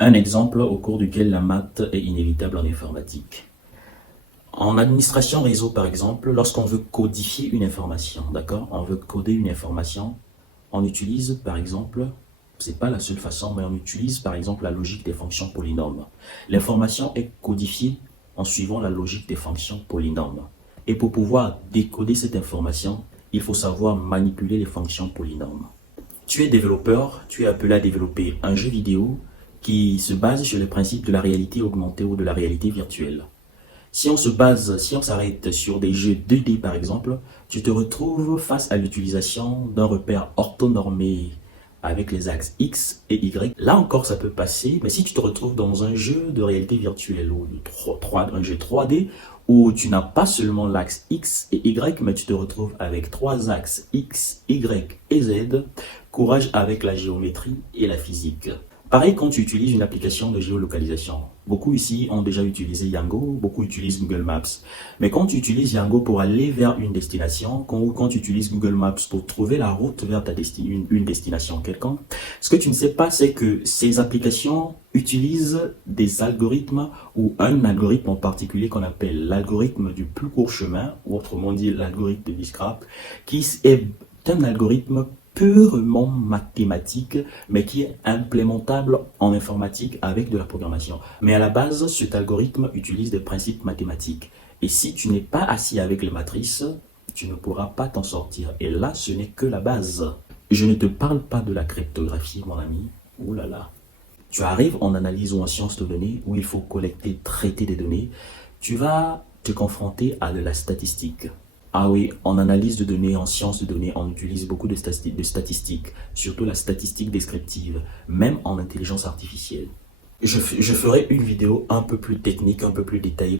Un exemple au cours duquel la maths est inévitable en informatique. En administration réseau, par exemple, lorsqu'on veut codifier une information, d'accord? On veut coder une information, on utilise, par exemple, c'est pas la seule façon, mais on utilise, par exemple, la logique des fonctions polynômes. L'information est codifiée en suivant la logique des fonctions polynômes. Et pour pouvoir décoder cette information, il faut savoir manipuler les fonctions polynômes. Tu es développeur, tu es appelé à développer un jeu vidéo qui se base sur le principe de la réalité augmentée ou de la réalité virtuelle. Si on s'arrête sur des jeux 2D par exemple, tu te retrouves face à l'utilisation d'un repère orthonormé avec les axes X et Y. Là encore, ça peut passer, mais si tu te retrouves dans un jeu de réalité virtuelle ou un jeu 3D où tu n'as pas seulement l'axe X et Y, mais tu te retrouves avec trois axes X, Y et Z, courage avec la géométrie et la physique. Pareil quand tu utilises une application de géolocalisation. Beaucoup ici ont déjà utilisé Yango, beaucoup utilisent Google Maps. Mais quand tu utilises Yango pour aller vers une destination, quand tu utilises Google Maps pour trouver la route vers une destination quelconque, ce que tu ne sais pas, c'est que ces applications utilisent des algorithmes ou un algorithme en particulier qu'on appelle l'algorithme du plus court chemin, ou autrement dit l'algorithme de Discrap, qui est un algorithme purement mathématique, mais qui est implémentable en informatique avec de la programmation. Mais à la base, cet algorithme utilise des principes mathématiques. Et si tu n'es pas assis avec les matrices, tu ne pourras pas t'en sortir. Et là, ce n'est que la base. Je ne te parle pas de la cryptographie, mon ami. Ouh là là. Tu arrives en analyse ou en sciences de données, où il faut collecter, traiter des données. Tu vas te confronter à de la statistique. Ah oui, en analyse de données, en sciences de données, on utilise beaucoup de statistiques, surtout la statistique descriptive, même en intelligence artificielle. Je ferai une vidéo un peu plus technique, un peu plus détaillée.